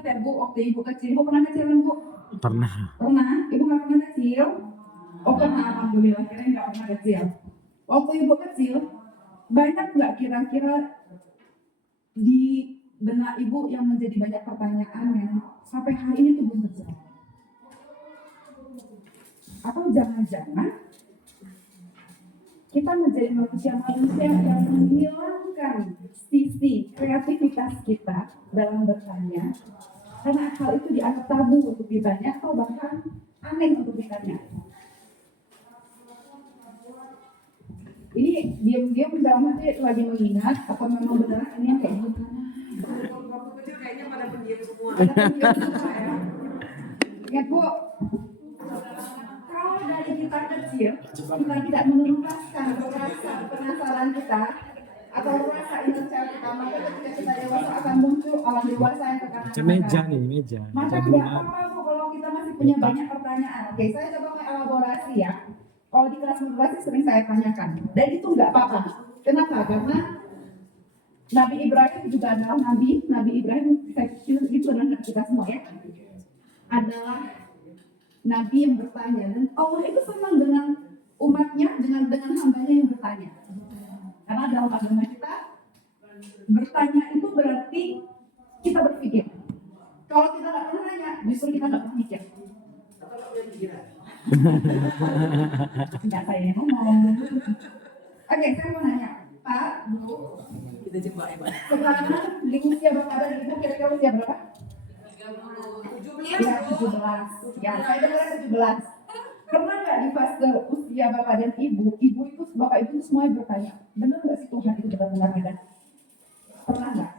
ingat ya Bu, waktu Ibu kecil, Ibu pernah kecil kan Bu? Pernah. Pernah? Ibu nggak pernah kecil? Oh pernah, alhamdulillah, kirain nggak pernah kecil. Waktu Ibu kecil, banyak nggak kira-kira di benak Ibu yang menjadi banyak pertanyaan yang sampai hari ini tuh belum terjawab? Atau jangan-jangan kita menjadi manusia-manusia yang menghilangkan sisi kreativitas kita dalam bertanya, karena hal itu dianggap tabu untuk ditanya atau bahkan aneh untuk ditanya. Ini diam-diam dalam hati lagi mengingat apa memang benar ini yang kayak gitu. Waktu kecil kayaknya pada pendiam semua. Ada pendiam semua ya. Ingat Bu, kalau dari kita kecil kita tidak menuntaskan rasa penasaran kita atau rasa intelektual kita, maka ketika kita dewasa akan muncul alam dewasa yang kekanak-kanakan. Meja nih, meja. Maka tidak apa-apa Bu kalau kita masih punya banyak pertanyaan. Oke, saya coba mengelaborasi ya. Kalau di kelas moderasi sering saya tanyakan, dan itu nggak apa-apa. Kenapa? Karena Nabi Ibrahim juga adalah nabi. Nabi Ibrahim itu adalah nabi kita semua ya. Adalah nabi yang bertanya, dan Allah itu senang dengan umatnya, dengan hambanya yang bertanya. Karena dalam agama kita bertanya itu berarti kita berpikir. Kalau kita nggak pernah nanya, justru kita nggak pernah mikir. Enggak saya yang ngomong. Oke, saya mau nanya, Pak, Bu, Kita coba ya, Pak. sekarang di usia Bapak dan Ibu kira-kira usia berapa? 17. Ya, 17. Ya, saya dengar 17. Pernah nggak di fase usia Bapak dan Ibu itu, Bapak itu semuanya bertanya, benar nggak sih Tuhan itu benar-benar ada? Pernah nggak?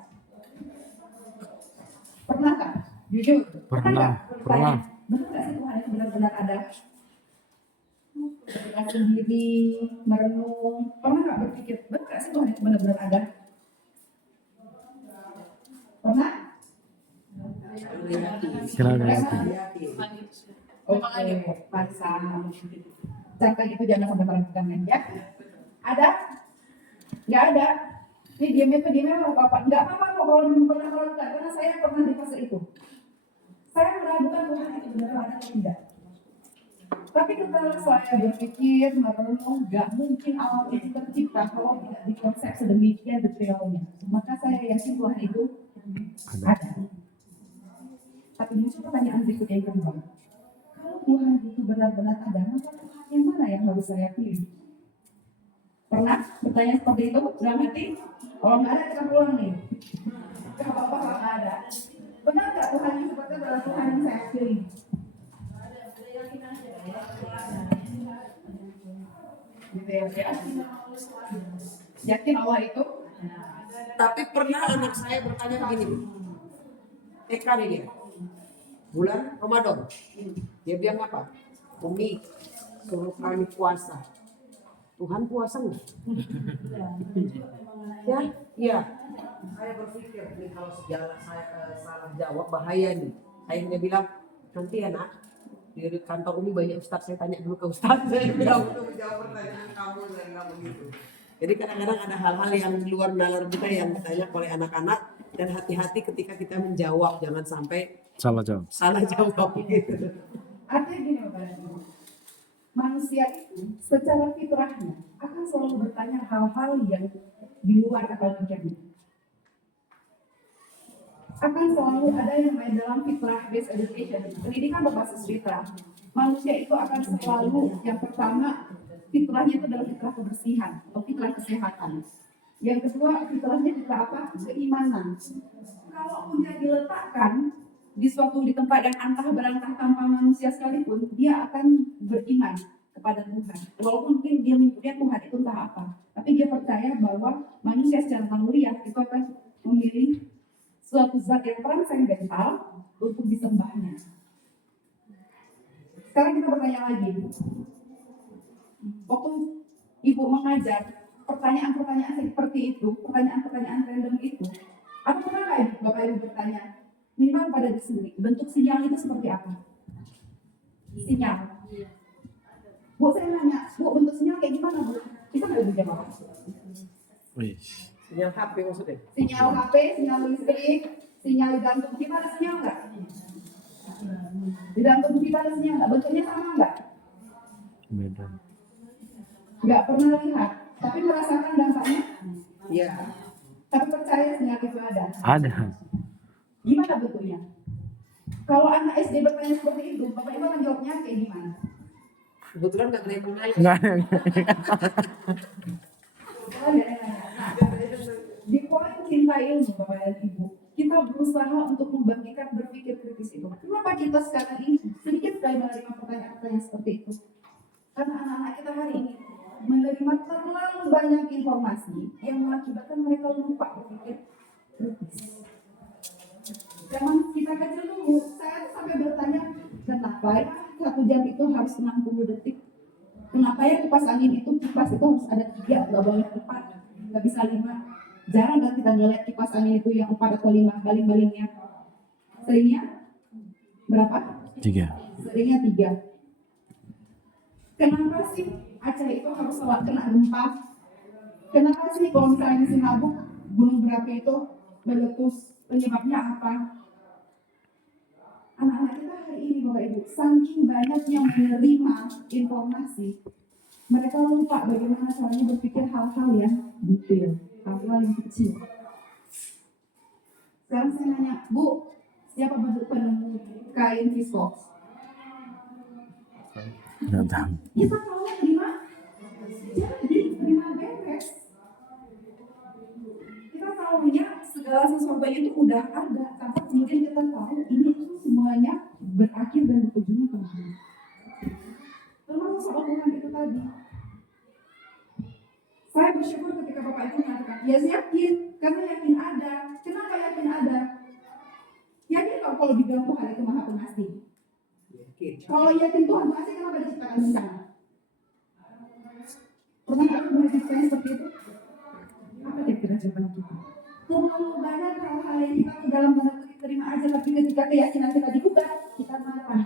Pernah nggak? Jujur? Pernah. Nggak? Pernah. Benar nggak sih Tuhan itu benar-benar ada? Kita sendiri merenung, pernah nggak berpikir benar nggak sih Tuhan itu benar-benar ada? Pernah? Kenapa? Oke, pasang. Sampai itu jangan sampai meragukan ya. Ada? Nggak ada. Ini diamnya apa? Nggak apa-apa kok kalau memang pernah meragukan, karena saya pernah di fase itu. Saya meragukan Tuhan itu benar ada atau tidak. Tapi ketika saya berpikir, merenung, nggak mungkin alam itu tercipta kalau tidak dikonsep sedemikian detailnya. Maka saya yakin Tuhan itu ada. Tapi muncul pertanyaan berikutnya yang kedua. Kalau Tuhan itu benar-benar ada, maka Tuhan yang mana yang harus saya pilih? Pernah bertanya seperti itu dalam hati? Kalau nggak ada, kita pulang nih. Kalau apa-apa nggak ada. Benar nggak Tuhan itu seperti adalah Tuhan yang saya pilih? Gitu ya, ya. Yakin Allah itu? Tapi pernah anak saya bertanya begini, TK nih dia, bulan Ramadan, dia bilang apa? Umi, suruh kami puasa. Tuhan puasa nggak? Ya, iya. Saya berpikir nih kalau saya salah jawab bahaya nih. Akhirnya bilang nanti ya nak, di kantor Umi banyak ustadz, saya tanya dulu ke ustadz. Saya jawab pertanyaan kamu dan kamu gitu. Jadi kadang-kadang ada hal-hal yang di luar nalar kita yang ditanya oleh anak-anak, dan hati-hati ketika kita menjawab, jangan sampai Salah jawab. salah jawab gitu. Artinya gini Bapak dan Ibu, manusia itu secara fitrahnya akan selalu bertanya hal-hal yang di luar akal pikiran. Akan selalu ada yang namanya dalam fitrah based education, pendidikan berbasis fitrah. Manusia itu akan selalu yang pertama fitrahnya itu adalah fitrah kebersihan atau fitrah kesehatan. Yang kedua fitrahnya fitrah apa? Keimanan. Kalaupun dia diletakkan di tempat yang antah berantah tanpa manusia sekalipun, dia akan beriman kepada Tuhan. Walaupun mungkin dia menyebutnya Tuhan itu entah apa, tapi dia percaya bahwa manusia secara naluriah itu akan memilih suatu zat yang transcendental untuk disembahnya. Sekarang kita bertanya lagi. Waktu Ibu mengajar, pertanyaan-pertanyaan seperti itu, pertanyaan-pertanyaan random itu, apa pernah nggak Bapak Ibu bertanya, minimal pada diri sendiri, bentuk sinyal itu seperti apa? Sinyal. Bu, saya nanya, Bu, bentuk sinyal kayak gimana, Bu? Bisa nggak Ibu jawab? Sinyal HP maksudnya? Sinyal HP, sinyal listrik, sinyal jantung, gimana sinyal nggak? Di dalam tubuh kita ada sinyal nggak? Bentuknya sama nggak? Beda. Nggak pernah lihat, tapi merasakan dampaknya. Iya. Tapi percaya sinyal itu ada. Ada. Gimana bentuknya? Kalau anak SD bertanya seperti itu, Bapak Ibu akan jawabnya kayak gimana? Kebetulan nggak ada yang mengenal. Nggak ada. Nah, di poin cinta ilmu, Bapak dan Ibu, kita berusaha untuk membangkitkan berpikir kritis itu. Kenapa kita sekarang ini sedikit sekali menerima pertanyaan-pertanyaan seperti itu? Karena anak-anak kita hari ini menerima terlalu banyak informasi yang mengakibatkan mereka lupa berpikir kritis. Zaman kita kecil dulu, saya tuh sampai bertanya, kenapa ya 1 jam itu harus 60 detik? Kenapa ya kipas angin itu harus ada 3, nggak boleh 4, nggak bisa 5? Jarang kan kita ngeliat kipas angin itu yang 4 atau 5, baling-balingnya. Seringnya berapa? 3. Seringnya 3. Kenapa sih Aceh itu harus selalu kena gempa? Kenapa sih kalau misalnya di Sinabung gunung berapi itu meletus? Penyebabnya apa? Anak-anak kita hari ini Bapak Ibu, saking banyaknya menerima informasi, mereka lupa bagaimana caranya berpikir hal-hal yang detail, hal-hal yang kecil. Sekarang saya nanya, Bu, siapa penemu kain viskos? Nggak tahu. Kita tahu terima, jadi terima beres. Kita tahunya segala sesuatunya itu udah ada, tapi kemudian kita tahu ini tuh semuanya berakhir dan berujungnya kemana. Termasuk soal Tuhan itu tadi. Saya bersyukur ketika Bapak Ibu mengatakan, ya yakin, karena yakin ada. Kenapa yakin ada? Yakin kalau dibilang Tuhan itu maha pengasih. Kalau yakin Tuhan pasti kenapa diciptakan bencana? Pernah nggak pernah diciptakan seperti itu? Apa kira-kira jawaban kita? Terlalu banyak hal-hal yang kita ke dalam tanda kutip terima aja, tapi ketika keyakinan kita dibuka, kita marah.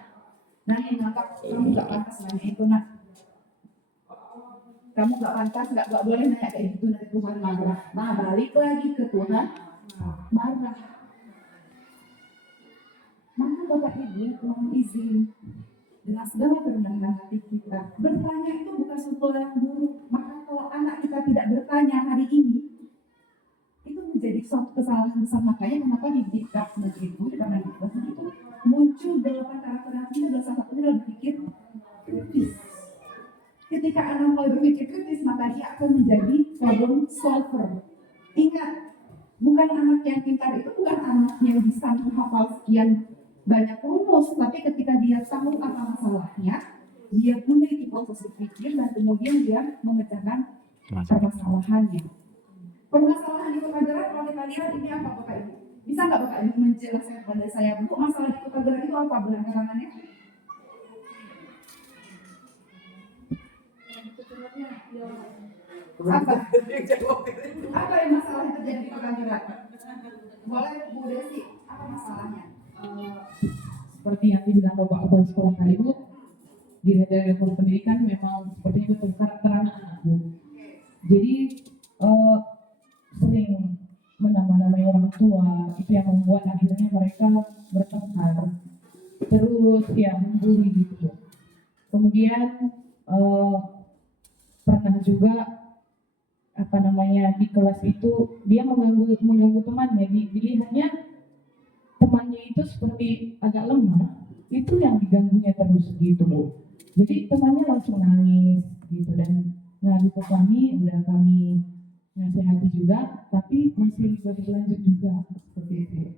Nah yang ngangkat, kamu nggak pantas nanya itu nak. Kamu nggak pantas, nggak boleh nanya kayak gitu, nanti Tuhan marah. Nah balik lagi ke Tuhan, marah. Maka Bapak Ibu mohon izin dengan segala kerendahan hati kita. Bertanya itu bukan sesuatu yang buruk. Maka kalau anak kita tidak bertanya hari ini, itu menjadi suatu kesalahan besar. Makanya kenapa di diktat negeri itu, karena diktat itu muncul 8 karakter hati adalah salah satunya adalah berpikir kritis. Ketika anak mulai berpikir kritis, maka dia akan menjadi problem solver. Ingat, bukan anak yang pintar itu bukan anak yang bisa menghafal sekian banyak rumus, tapi ketika dia tahu apa masalahnya, dia memiliki proses berpikir dan kemudian dia memecahkan permasalahannya. Permasalahan di Kota Gerak, kalau kita lihat ini apa Bapak Ibu? Bisa nggak Bapak Ibu menjelaskan kepada saya, Bu, masalah di Kota Gerak itu apa belakangannya? Apa yang masalah yang terjadi di Kota Gerak? Boleh Bu Desi, apa masalahnya? Seperti yang dibilang Bapak Kepala Sekolah tadi Bu, di Direktur Pendidikan memang seperti itu karakter anak-anak Bu. Jadi sering menambah-nambahi orang tua, itu yang membuat akhirnya mereka bertengkar, terus ya membuli gitu. Kemudian pernah juga di kelas itu dia mengganggu temannya, dilihatnya temannya itu seperti agak lemah, itu yang diganggunya terus gitu loh. Jadi temannya langsung nangis gitu dan ngadu ke kami, udah kami nasihati juga, tapi masih berlanjut juga seperti itu.